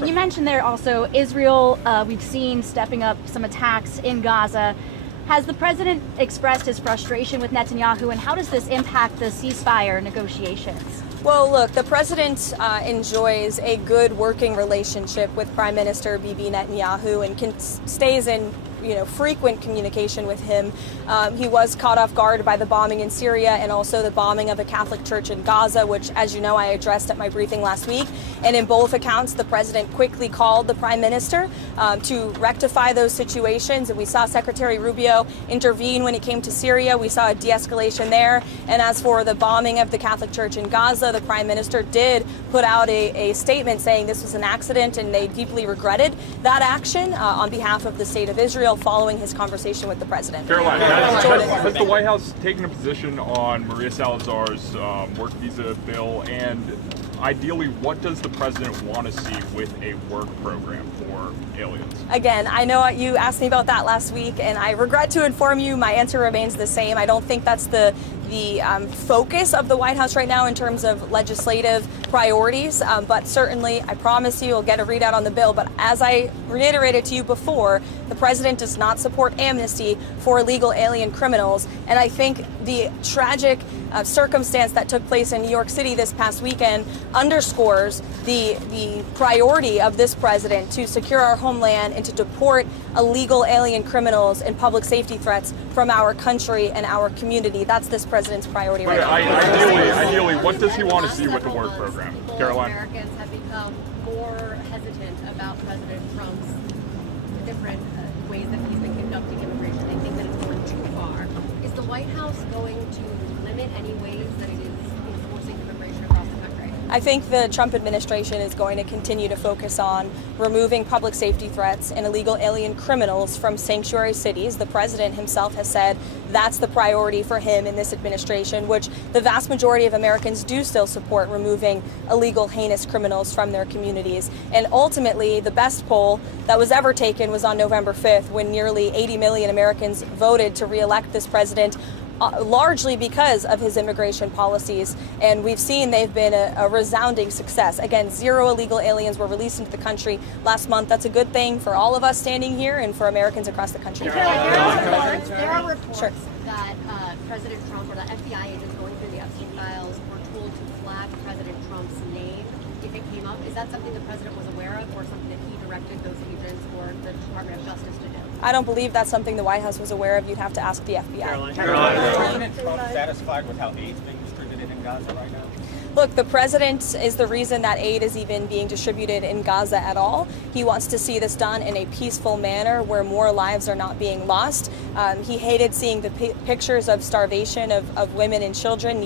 You mentioned there also Israel. We've seen stepping up some attacks in Gaza. Has the president expressed his frustration with Netanyahu, and how does this impact the ceasefire negotiations? Well, look, the president enjoys a good working relationship with Prime Minister Bibi Netanyahu and stays in frequent communication with him. He was caught off guard by the bombing in Syria and also the bombing of a Catholic church in Gaza, which, as you know, I addressed at my briefing last week. And in both accounts, the president quickly called the prime minister to rectify those situations. And we saw Secretary Rubio intervene when it came to Syria. We saw a de-escalation there. And as for the bombing of the Catholic church in Gaza, the prime minister did put out a statement saying this was an accident and they deeply regretted that action on behalf of the state of Israel, following his conversation with the president. Caroline, has the White House taken a position on Maria Salazar's work visa bill? And ideally, what does the president want to see with a work program for aliens? Again, I know you asked me about that last week, and I regret to inform you my answer remains the same. I don't think that's the focus of the White House right now in terms of legislative priorities, but certainly I promise you we'll get a readout on the bill. But as I reiterated to you before, the president does not support amnesty for illegal alien criminals, and I think the tragic circumstance that took place in New York City this past weekend underscores the priority of this president to secure our homeland and to deport illegal alien criminals and public safety threats from our country and our community. That's this president's priority right now. Ideally, what does he want to see with the work program? Caroline? Americans have become more hesitant about President Trump's different ways that he's been conducting immigration. They think that it's going too far. Is the White House going to limit any ways that it is enforcing immigration across the country? I think the Trump administration is going to continue to focus on removing public safety threats and illegal alien criminals from sanctuary cities. The president himself has said that's the priority for him in this administration, which the vast majority of Americans do still support, removing illegal, heinous criminals from their communities. And ultimately, the best poll that was ever taken was on November 5th, when nearly 80 million Americans voted to re-elect this president, largely because of his immigration policies. And we've seen they've been a resounding success. Again, 0 illegal aliens were released into the country last month. That's a good thing for all of us standing here and for Americans across the country. There are reports that President Trump or the FBI agents going through the Epstein files were told to flag President Trump's name if it came up. Is that something the president was aware of, or something that he directed those agents or the Department of Justice to do? I don't believe that's something the White House was aware of. You'd have to ask the FBI. Is President Trump satisfied with how aid is being distributed in Gaza right now? Look, the president is the reason that aid is even being distributed in Gaza at all. He wants to see this done in a peaceful manner where more lives are not being lost. He hated seeing the pictures of starvation of women and children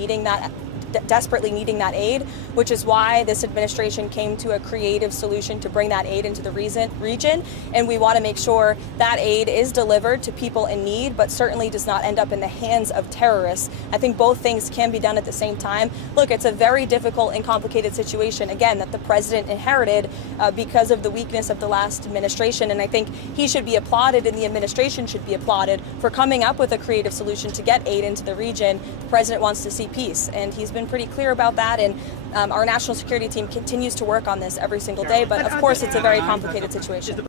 desperately needing that aid, which is why this administration came to a creative solution to bring that aid into the region. And we want to make sure that aid is delivered to people in need, but certainly does not end up in the hands of terrorists. I think both things can be done at the same time. Look, it's a very difficult and complicated situation, again, that the president inherited because of the weakness of the last administration. And I think he should be applauded, and the administration should be applauded for coming up with a creative solution to get aid into the region. The president wants to see peace, and he's been pretty clear about that, and our national security team continues to work on this every single day, but of course it's a very complicated situation.